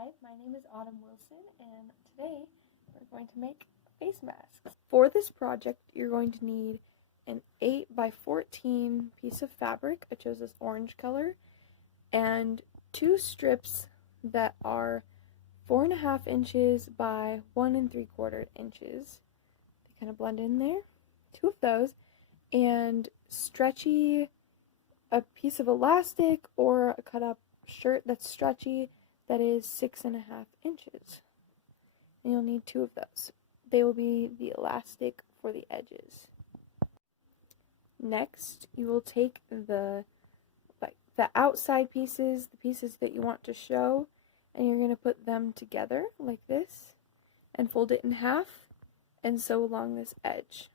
Hi, my name is Autumn Wilson, and today we're going to make face masks. For this project, you're going to need an 8 by 14 piece of fabric. I chose this orange color, and 2 strips that are 4.5 inches by 1 3/4 inches. They kind of blend in there. 2 of those, and a piece of elastic or a cut up shirt that's stretchy that is 6.5 inches. And you'll need 2 of those. They will be the elastic for the edges. Next, you will take the outside pieces, the pieces that you want to show, and you're going to put them together like this and fold it in half and sew along this edge.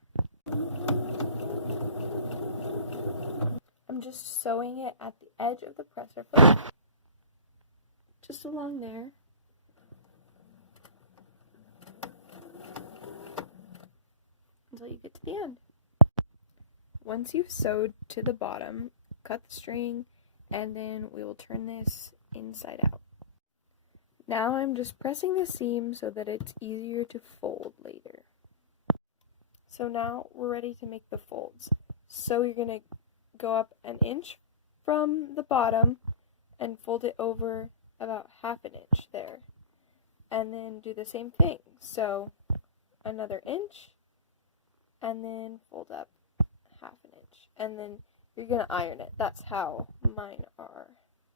I'm just sewing it at the edge of the presser foot, just along there. Until you get to the end. Once you've sewed to the bottom, cut the string, and then we will turn this inside out. Now I'm just pressing the seam so that it's easier to fold later. So now we're ready to make the folds. So you're going to go up 1 inch from the bottom and fold it over about 1/2 inch there. And then do the same thing. So another inch, and then fold up 1/2 inch. And then you're going to iron it. That's how mine are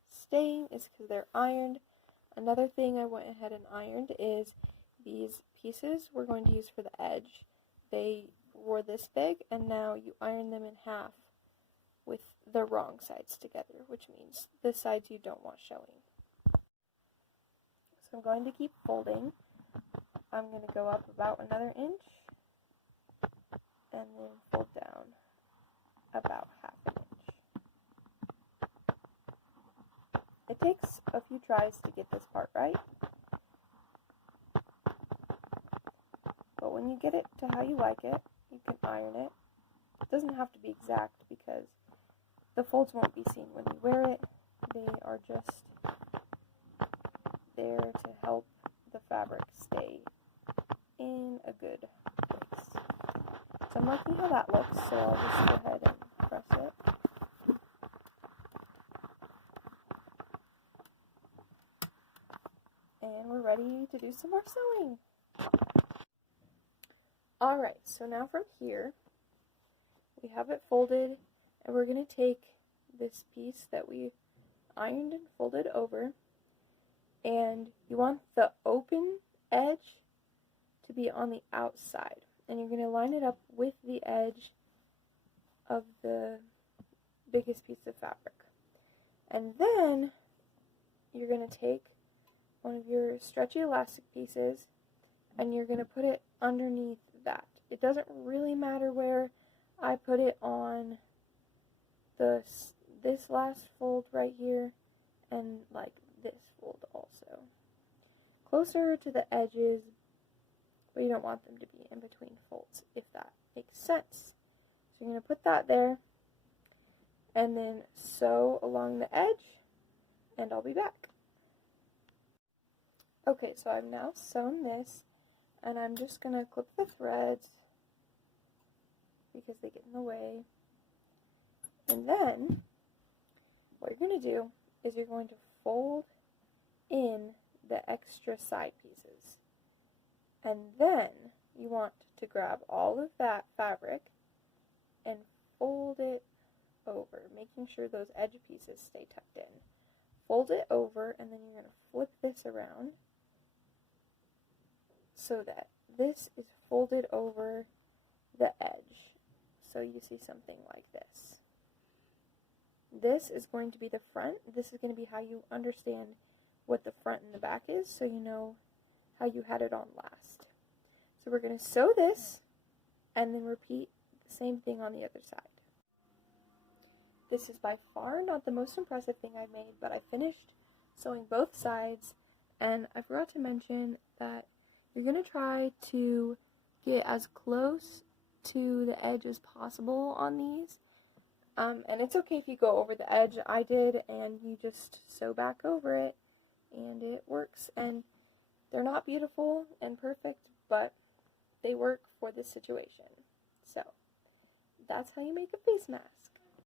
staying, is because they're ironed. Another thing I went ahead and ironed is these pieces we're going to use for the edge. They were this big, and now you iron them in half with the wrong sides together, which means the sides you don't want showing. So I'm going to keep folding. I'm going to go up about another inch, and then fold down about 1/2 inch. It takes a few tries to get this part right, but when you get it to how you like it, you can iron it. It doesn't have to be exact because the folds won't be seen when you wear it. They are just there to help the fabric stay in a good place. So I'm liking how that looks, so I'll just go ahead and press it. And we're ready to do some more sewing. Alright, so now from here, we have it folded, and we're going to take this piece that we ironed and folded over, and you want the open edge to be on the outside, and you're going to line it up with the edge of the biggest piece of fabric. And then you're going to take one of your stretchy elastic pieces and you're going to put it underneath that. It doesn't really matter where. I put it on this last fold right here, and like this fold also. Closer to the edges, but you don't want them to be in between folds, if that makes sense. So you're going to put that there, and then sew along the edge, and I'll be back. Okay, so I've now sewn this, and I'm just going to clip the threads because they get in the way. And then what you're going to do is you're going to fold in the extra side pieces. And then you want to grab all of that fabric and fold it over, making sure those edge pieces stay tucked in. Fold it over, and then you're going to flip this around so that this is folded over the edge. So you see something like this. This is going to be the front. This is going to be how you understand what the front and the back is, so you know how you had it on last. So we're going to sew this and then repeat the same thing on the other side. This is by far not the most impressive thing I've made, but I finished sewing both sides, and I forgot to mention that you're going to try to get as close to the edge as possible on these. And it's okay if you go over the edge. I did, and you just sew back over it, and it works masks, and they're not beautiful and perfect, but they work for this situation. So, that's how you make a face mask.